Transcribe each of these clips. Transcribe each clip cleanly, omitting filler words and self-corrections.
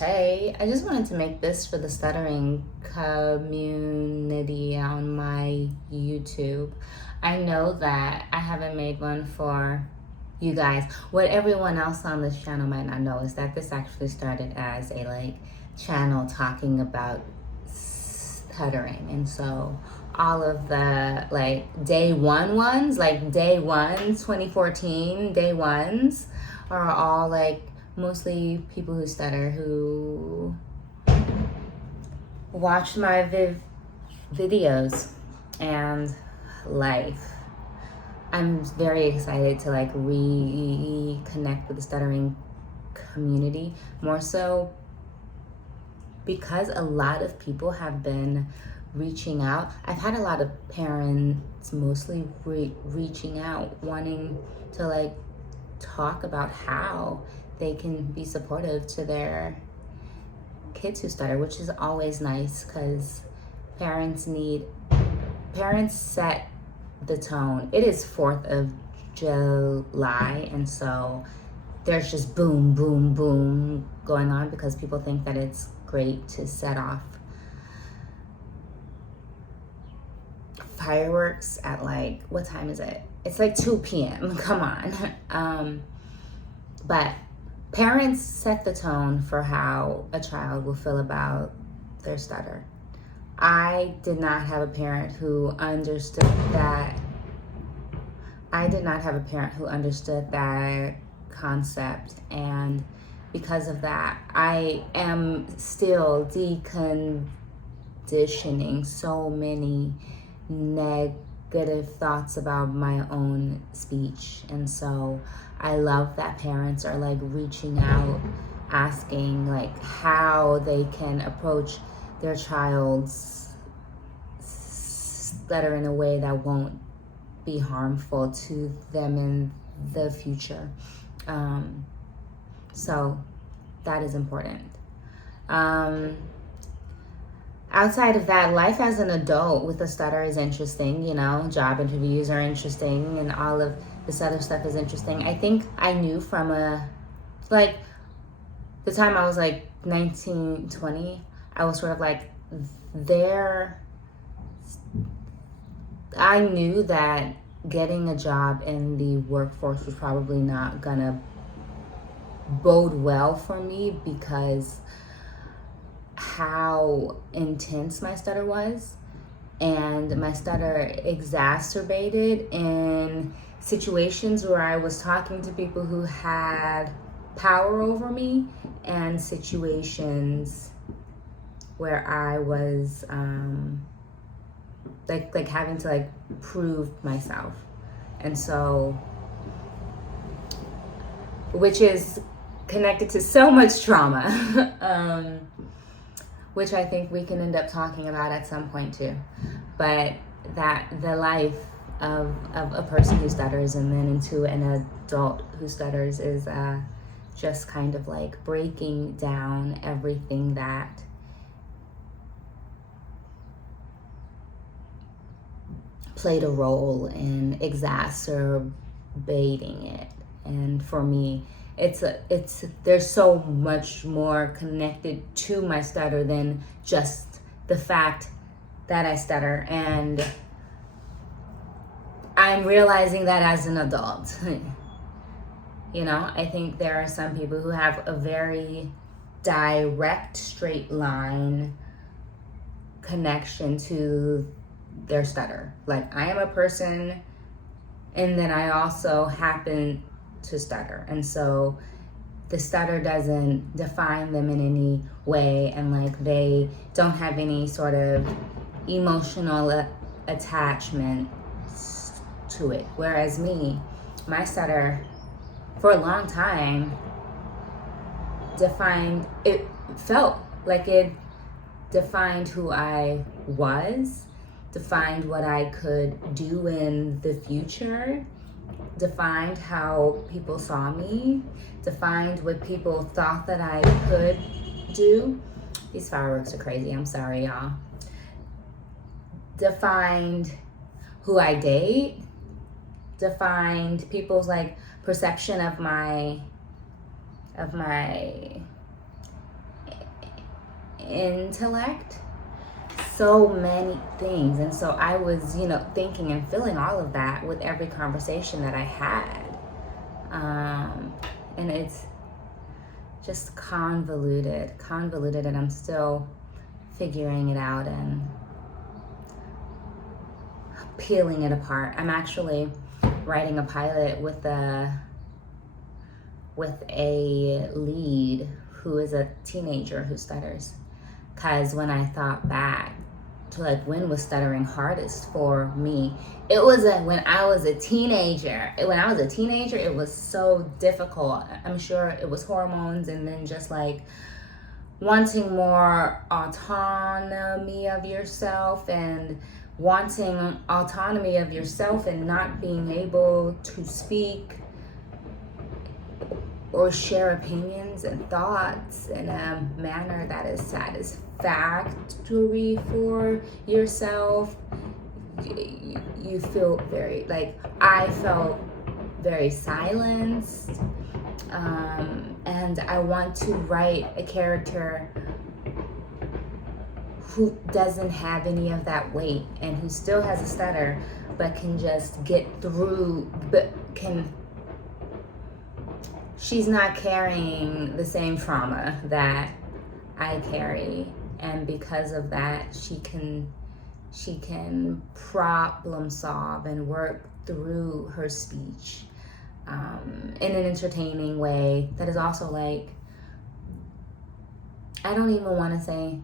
Hey, I just wanted to make this for the stuttering community on my YouTube. I know that I haven't made one for you guys. What everyone else on this channel might not know is that this actually started as a channel talking about stuttering. And so all of the day one ones, like day one, 2014 day ones, are all mostly people who stutter who watched my videos and life. I'm very excited to reconnect with the stuttering community, more so because a lot of people have been reaching out. I've had a lot of parents mostly reaching out, wanting to talk about how they can be supportive to their kids who stutter, which is always nice because parents set the tone. It is 4th of July, and so there's just boom, boom, boom going on because people think that it's great to set off fireworks at what time is it? It's 2 p.m. Come on. But parents set the tone for how a child will feel about their stutter. I did not have a parent who understood that. I did not have a parent who understood that concept, and because of that, I am still deconditioning so many negative thoughts about my own speech. And so I love that parents are reaching out, asking how they can approach their child's stutter in a way that won't be harmful to them in the future. So that is important. Outside of that, life as an adult with a stutter is interesting. Job interviews are interesting, and all of this other stuff is interesting. I think I knew from the time I was 19, 20, I was sort of I knew that getting a job in the workforce was probably not gonna bode well for me because how intense my stutter was, and my stutter exacerbated in situations where I was talking to people who had power over me, and situations where I was having to prove myself. And so, which is connected to so much trauma, which I think we can end up talking about at some point too. But that the life of a person who stutters and then into an adult who stutters is just kind of breaking down everything that played a role in exacerbating it. And for me, there's so much more connected to my stutter than just the fact that I stutter, and I'm realizing that as an adult. I think there are some people who have a very direct, straight line connection to their stutter. I am a person, and then I also happen to stutter, and so the stutter doesn't define them in any way, and they don't have any sort of emotional attachment to it. Whereas my stutter for a long time felt like it defined who I was, defined what I could do in the future, defined how people saw me, defined what people thought that I could do. These fireworks are crazy, I'm sorry, y'all. Defined who I date, defined people's perception of my intellect so many things. And so I was, thinking and feeling all of that with every conversation that I had. And it's just convoluted, and I'm still figuring it out and peeling it apart. I'm actually writing a pilot with a lead who is a teenager who stutters. Because when I thought back to like when was stuttering hardest for me, it was when I was a teenager. When I was a teenager, it was so difficult. I'm sure it was hormones, and then just like wanting more autonomy of yourself, and not being able to speak or share opinions and thoughts in a manner that is satisfactory for yourself. You feel very, I felt very silenced. And I want to write a character who doesn't have any of that weight and who still has a stutter, but can just get through, she's not carrying the same trauma that I carry, and because of that, she can problem solve and work through her speech in an entertaining way that is also I don't even want to say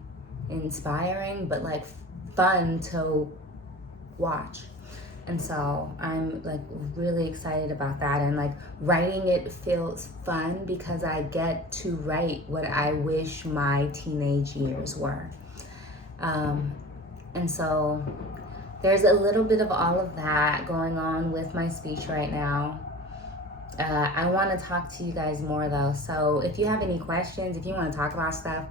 inspiring, but fun to watch. And so I'm really excited about that, and writing it feels fun because I get to write what I wish my teenage years were. And so there's a little bit of all of that going on with my speech right now. I want to talk to you guys more though. So if you have any questions, if you want to talk about stuff,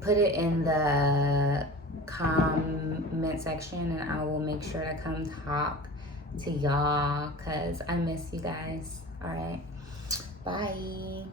put it in the comment section and I will make sure to come talk to y'all because I miss you guys. All right. Bye.